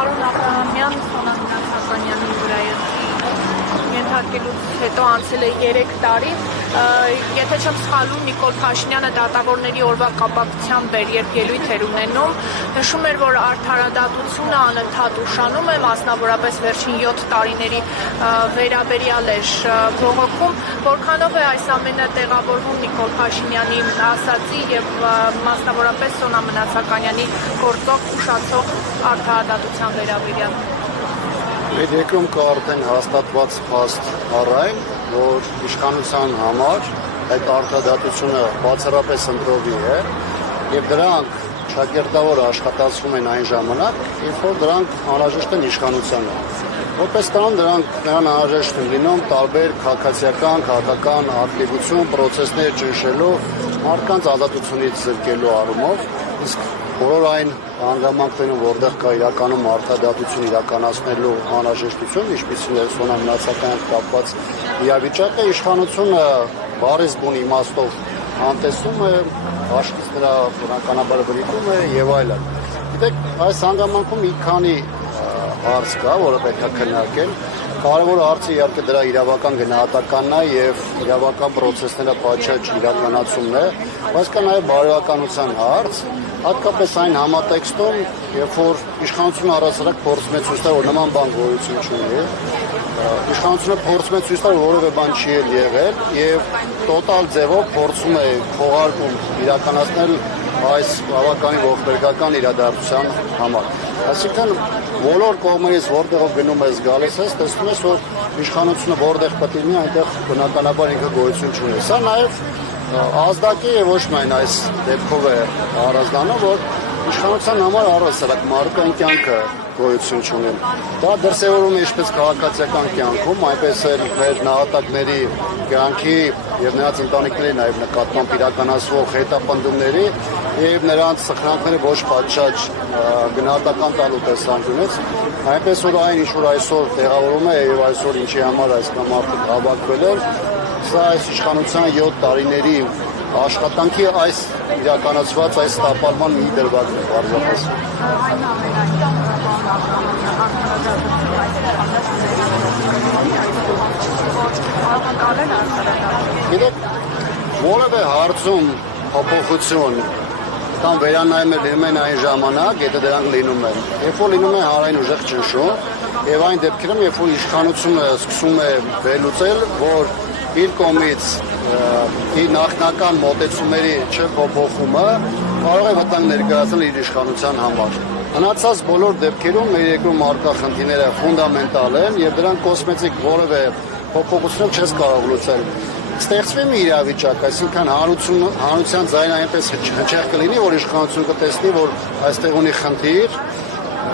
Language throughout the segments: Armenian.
Պարոն Աբրահամյան Սոնա Մնացականյանի վրայից ենթարկելուց հետո անցել է 3 տարի, եթե չեմ սխալվում, Նիկոլ Փաշինյանը դատավորների օրվա կապակցությամբ էր, երբ ելույթ էր ունենում, նշում էր, որ արդարադատությունը անընդհատ ուշանում է, մասնավորապես վերջին 7 տարիների վերաբերյալ էր բողոքում, որքանով է այս ամենը տեղավորվում Նիկոլ Փաշինյանի ասածի եւ մասնավորապես Սոնա Մնացականյանի գործող ուշացող արդարադատության վերաբերյալ։ Մեր երկրում կա արդեն հաստատված փաստ առայն, որ իշխանության համար այդ արդարադատությունը բացառապես ընտրովի է եւ դրանք շակերտավոր աշխատացվում են այն ժամանակ, երբ որ դրանք անհրաժեշտ են իշխանությանը։ Որպես կանոն դրանք նրան անհրաժեշտ են լինում տարբեր քաղաքացիական, քաղաքական ակտիվություն, պրոցեսներ ճնշելու, մարդկանց ազատությունից զրկելու առումով, իսկ բոլոր այն հանգամանքներում, որտեղ կա իրականում արդարադատություն իրականացնելու անհրաժեշտություն, ինչպիսին է Սոնա Մնացականյանի կապված իրավիճակը, իշխանությունը բառից բուն իմաստով անտեսում է, աշխից դրա բնականաբար վրիպում է եւ այլն։ Գիտեք, այս հանգամանքում մի քանի հարց կա, որը պետք է քննարկել։ Կարևոր հարցը իհարկե դրա իրավական գնահատականն է եւ իրավական պրոցեսները պատշաճ իրականացումն է, բայց կա նաեւ բարոյականության հարց, հատկապես այն համատեքստում, երբ որ իշխանությունը առասարակ փորձում է ցույց տալ, որ նման բան գոյություն չունի, իշխանությունը փորձում է ցույց տալ, որ որևէ բան չի եղել եւ տոտալ ձևով փորձում է խոհարկում իրականացնել այս բավականին ողբերգական իրադարձության համար։ Այսինքն բոլոր կողմերից որտեղով գնում ես գալիս ես, տեսնում ես, որ իշխանությունը որտեղ պետք է լինի, այնտեղ բնականաբար ինքը գոյություն չունի։ Սա նաև ազդակի է ոչ միայն այս դեպքով է առանձնանում, որ իշխանության համար առասարակ մարդկային կյանքը գոյություն չունի։ Դա դրսևորում է ինչպես քաղաքացիական կյանքում, այնպես էլ մեր նահատակների կյանքի եւ նրանց ընտանիքների նաեւ նկատմամբ իրականացվող հետապնդումների եւ նրանց սխրանքները ոչ պատշաճ գնահատական տալու տեսանկյունից, այնպես որ այն ինչ որ այսօր տեղավորում է եւ այսօր ինչի համար այսքան մարդիկ հավաքվել են, սա այս իշխանության 7 տարիների աշխատանքի այս իրականացված այս տապալման մի դրվագն է բարձրապես։ Գիտեք, որևէ հարցում փոփոխություն կամ վերանայում լինում են այն ժամանակ, եթե դրանք լինում են։ Երբ որ լինում է հանրային ուժեղ ճնշում, եւ այն դեպքերում, երբ որ իշխանությունը սկսում է վերլուծել, որ իր կողմից իր նախնական մոտեցումների չփոփոխումը կարող է վտանգ ներկայացնել իր իշխանության համար։ Մնացած բոլոր դեպքերում մեր երկրում առկա խնդիրները ֆունդամենտալ են եւ դրանք կոսմետիկ որևէ փոփոխություն չես կարող լուծել։ Ստեղծվի մի իրավիճակ, այսինքն հանրության ձայնը այնպես հնչեղ կլինի, որ իշխանությունը կտեսնի, որ այստեղ ունի խնդիր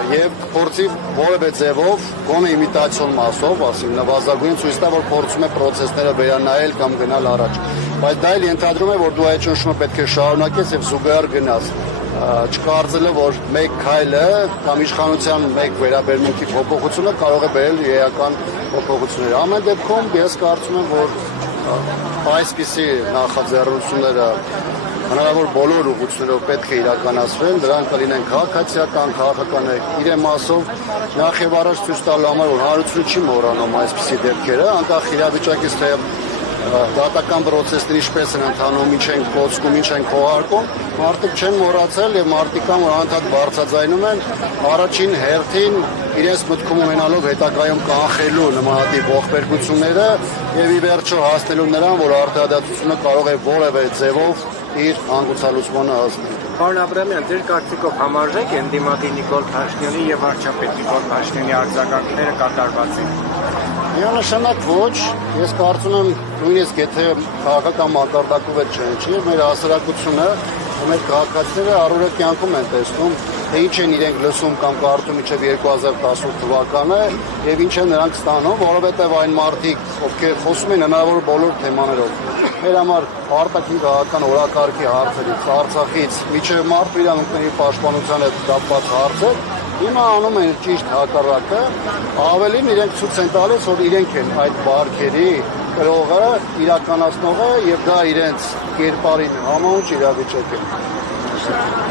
եւ փորձի որևէ ձևով գոնե իմիտացիոն մասով, ասին նվազագույն ցույց տա, որ փորձում է process-ները վերանայել կամ գնալ առաջ։ Բայց դա էլ ենթադրում է, որ դու այդ ճնշումը պետք է շարունակես եւ զուգահեռ գնաս։ Չկարծելը, որ մեկ քայլը կամ իշխանության մեկ վերաբերմունքի փոփոխությունը կարող է բերել էական փոփոխություններ։ Ամեն դեպքում ես կարծում եմ, որ այսպիսի նախաձեռնությունները հնարավոր բոլոր ուղղություններով պետք է իրականացվեն, դրանք կլինեն քաղաքացիական, քաղաքական իրեմասով, նախ եւ առաջ ցույց տալու համար, որ հանրությունը չի մոռանում այսպիսի դեպքերը, անկախ իրավիճակից թե դատական process-ները ինչպես են ընթանում, ինչ են կոծկում, ինչ են խոհարկում, մարդիկ չեն մոռացել եւ մարդիկ կան, որ անդադ բարձրաձայնում են առաջին հերթին իրենց մտքում ունենալով հետագայում կանխելու նմանատիպ ողբերգությունները եւ ի վերջո հասնելու նրան, որ արդարադատությունը կարող է որևէ ձևով իր հանգուցալուծմանը հասնել։ Պարոն Աբրահամյան, ձեր կարծիքով համարժեք են դիմակի Նիկոլ Փաշինյանի եւ վարչապետ Նիկոլ Փաշինյանի արձագանքները կատարվածին։ Միանշանակ ոչ, ես կարծում եմ նույնիսկ եթե քաղաքական մակարդակով էլ չհնչի, մեր հասարակությունը, մեր քաղաքացիները առօրյա կյանքում են տեսնում, թե ինչ են իրենք լսում կամ կարդում մինչև 2018 թվականը եւ ինչ են նրանք ստանում, որովհետեւ այն մարդիկ, ովքեր խոսում են հնարավոր բոլոր թեմաներով, մեր համար արտաքին քաղաքական օրակարգի հարցերից, Արցախից, մինչև մարդու իրավունքների պաշտպանության հետ կապված հարցեր, հիմա անում են ճիշտ հակառակը, ավելին իրենք ցույց են տալիս, որ իրենք են այդ բարքերի կրողը, իրականացնողը եւ դա իրենց կերպարին համահունչ իրավիճակ է։